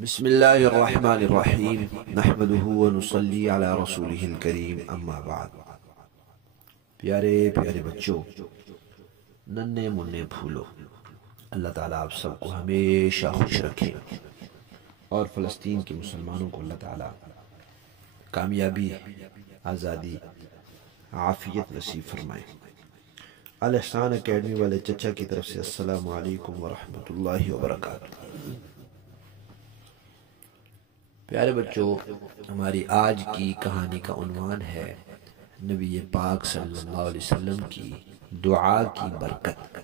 بسم اللہ الرحمن الرحیم نحمده ونصلی علی رسولہ الکریم اما بعد۔ پیارے پیارے بچوں، ننھے منھے پھولو، اللہ تعالیٰ آپ سب کو ہمیشہ خوش رکھے اور فلسطین کے مسلمانوں کو اللہ تعالیٰ کامیابی، آزادی، عافیت نصیب فرمائے۔ الاحسان اکیڈمی والے چچا کی طرف سے السلام علیکم ورحمۃ اللہ وبرکاتہ۔ پیارے بچوں، ہماری آج کی کہانی کا عنوان ہے نبی پاک صلی اللہ علیہ وسلم کی دعا کی برکت۔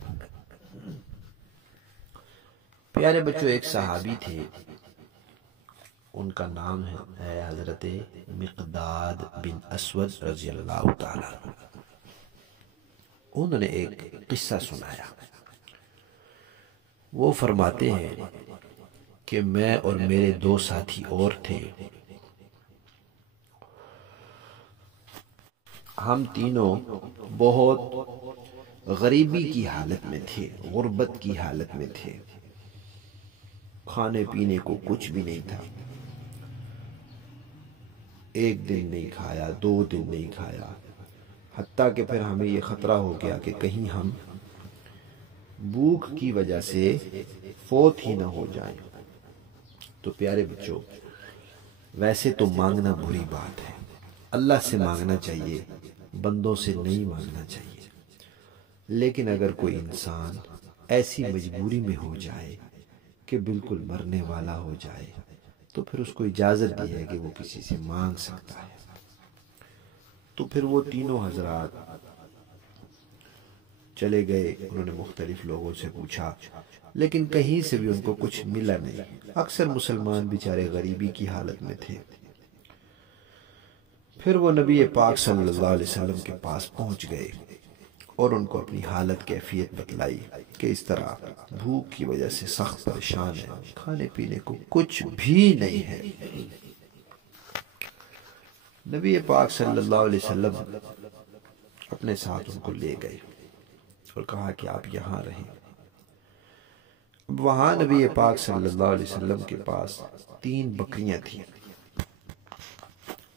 پیارے بچوں، ایک صحابی تھے، ان کا نام ہے حضرت مقداد بن اسود رضی اللہ تعالیٰ عنہ۔ انہوں نے ایک قصہ سنایا۔ وہ فرماتے ہیں کہ میں اور میرے دو ساتھی اور تھے، ہم تینوں بہت غریبی کی حالت میں تھے، غربت کی حالت میں تھے، کھانے پینے کو کچھ بھی نہیں تھا، ایک دن نہیں کھایا، 2 دن نہیں کھایا، حتیٰ کہ پھر ہمیں یہ خطرہ ہو گیا کہ کہیں ہم بھوک کی وجہ سے فوت ہی نہ ہو جائیں۔ تو پیارے بچوں، ویسے تو مانگنا بری بات ہے، اللہ سے مانگنا چاہیے، بندوں سے نہیں مانگنا چاہیے، لیکن اگر کوئی انسان ایسی مجبوری میں ہو جائے کہ بالکل مرنے والا ہو جائے تو پھر اس کو اجازت دی ہے کہ وہ کسی سے مانگ سکتا ہے۔ تو پھر وہ تینوں حضرات چلے گئے، انہوں نے مختلف لوگوں سے پوچھا، لیکن کہیں سے بھی ان کو کچھ ملا نہیں۔ اکثر مسلمان بیچارے غریبی کی حالت میں تھے۔ پھر وہ نبی پاک صلی اللہ علیہ وسلم کے پاس پہنچ گئے اور ان کو اپنی حالت کیفیت بتلائی کہ اس طرح بھوک کی وجہ سے سخت پریشان ہے، کھانے پینے کو کچھ بھی نہیں ہے۔ نبی پاک صلی اللہ علیہ وسلم اپنے ساتھ ان کو لے گئے اور کہا کہ آپ یہاں رہیں۔ وہاں نبی پاک صلی اللہ علیہ وسلم کے پاس 3 بکریاں تھیں۔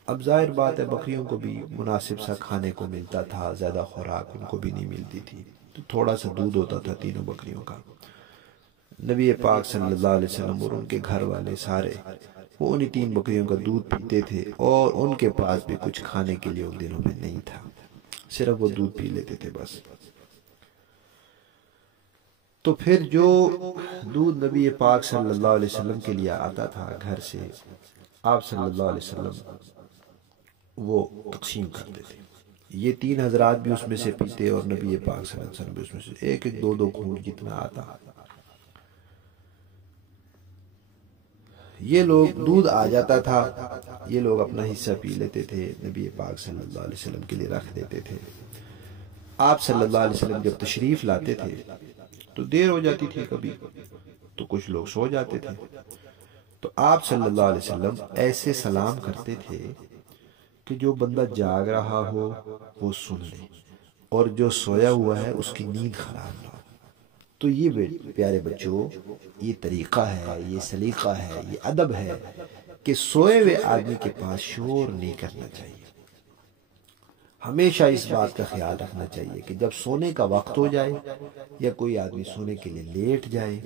اب ظاہر بات ہے، بکریوں کو بھی مناسب سا کھانے کو ملتا تھا، زیادہ خوراک ان کو بھی نہیں ملتی تھی، تو تھوڑا سا دودھ ہوتا تھا تینوں بکریوں کا۔ نبی پاک صلی اللہ علیہ وسلم اور ان کے گھر والے سارے وہ انہی 3 بکریوں کا دودھ پیتے تھے، اور ان کے پاس بھی کچھ کھانے کے لیے ان دنوں میں نہیں تھا، صرف وہ دودھ پی لیتے تھے بس۔ تو پھر جو دودھ نبی پاک صلی اللہ علیہ وسلم کے لیے آتا تھا گھر سے، آپ صلی اللہ علیہ وسلم وہ تقسیم کرتے تھے۔ یہ 3 حضرات بھی اس میں سے پیتے اور نبی پاک صلی اللہ علیہ وسلم بھی اس میں سے ایک 2 گھونٹ جتنا آتا۔ یہ لوگ دودھ آ جاتا تھا، یہ لوگ اپنا حصہ پی لیتے تھے، نبی پاک صلی اللہ علیہ وسلم کے لیے رکھ دیتے تھے۔ آپ صلی اللہ علیہ وسلم جب تشریف لاتے تھے تو دیر ہو جاتی تھی، کبھی تو کچھ لوگ سو جاتے تھے، تو آپ صلی اللہ علیہ وسلم ایسے سلام کرتے تھے کہ جو بندہ جاگ رہا ہو وہ سن لے، اور جو سویا ہوا ہے اس کی نیند خراب نہ ہو۔ تو یہ پیارے بچوں، یہ طریقہ ہے، یہ سلیقہ ہے، یہ ادب ہے کہ سوئے ہوئے آدمی کے پاس شور نہیں کرنا چاہیے۔ ہمیشہ اس بات کا خیال رکھنا چاہیے کہ جب سونے کا وقت ہو جائے، یا کوئی آدمی سونے کے لیے لیٹ جائے،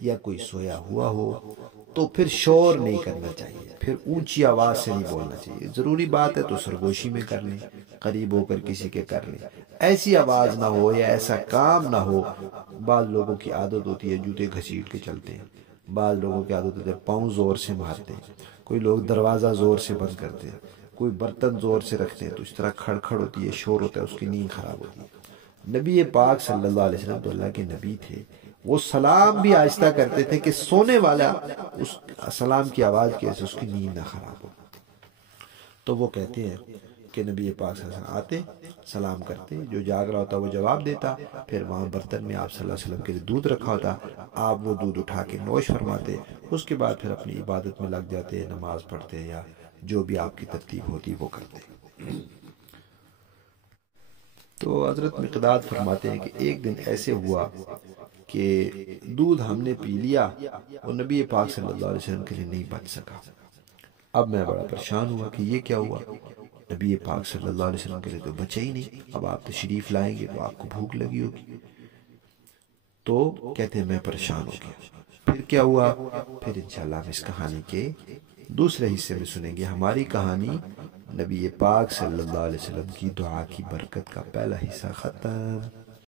یا کوئی سویا ہوا ہو، تو پھر شور نہیں کرنا چاہیے، پھر اونچی آواز سے نہیں بولنا چاہیے۔ ضروری بات ہے تو سرگوشی میں کر لیں، قریب ہو کر کسی کے کر لیں، ایسی آواز نہ ہو یا ایسا کام نہ ہو۔ بعض لوگوں کی عادت ہوتی ہے جوتے گھسیٹ کے چلتے ہیں، بعض لوگوں کی عادت ہوتی ہے پاؤں زور سے مارتے ہیں، کوئی لوگ دروازہ زور سے بند کرتے ہیں، کوئی برتن زور سے رکھتے ہیں، تو اس طرح کھڑ کھڑ ہوتی ہے، شور ہوتا ہے، اس کی نیند خراب ہوتی ہے۔ نبی پاک صلی اللہ علیہ وسلم تو اللہ کے نبی تھے، وہ سلام بھی آہستہ کرتے تھے کہ سونے والا اس سلام کی آواز کی وجہ سے اس کی نیند نہ خراب ہو۔ تو وہ کہتے ہیں کہ نبی پاک صلی اللہ علیہ وسلم آتے، سلام کرتے، جو جاگ رہا ہوتا وہ جواب دیتا، پھر وہاں برتن میں آپ صلی اللہ علیہ وسلم کے لیے دودھ رکھا ہوتا، آپ وہ دودھ اٹھا کے نوش فرماتے، اس کے بعد پھر اپنی عبادت میں لگ جاتے، نماز پڑھتے یا جو بھی آپ کی ترتیب ہوتی وہ کرتے۔ تو حضرت مقداد فرماتے ہیں کہ ایک دن ایسے ہوا کہ دودھ ہم نے پی لیا اور نبی پاک صلی اللہ علیہ وسلم کے لیے نہیں بچ سکا۔ اب میں بڑا پریشان ہوا کہ یہ کیا ہوا، نبی پاک صلی اللہ علیہ وسلم کے لیے تو بچا ہی نہیں، اب آپ تشریف لائیں گے تو آپ کو بھوک لگی ہوگی۔ تو کہتے ہیں میں پریشان ہو گیا۔ پھر کیا ہوا، پھر انشاءاللہ ہم اس کہانی کے دوسرے حصے میں سنیں گے۔ ہماری کہانی نبی پاک صلی اللہ علیہ وسلم کی دعا کی برکت کا پہلا حصہ ختم۔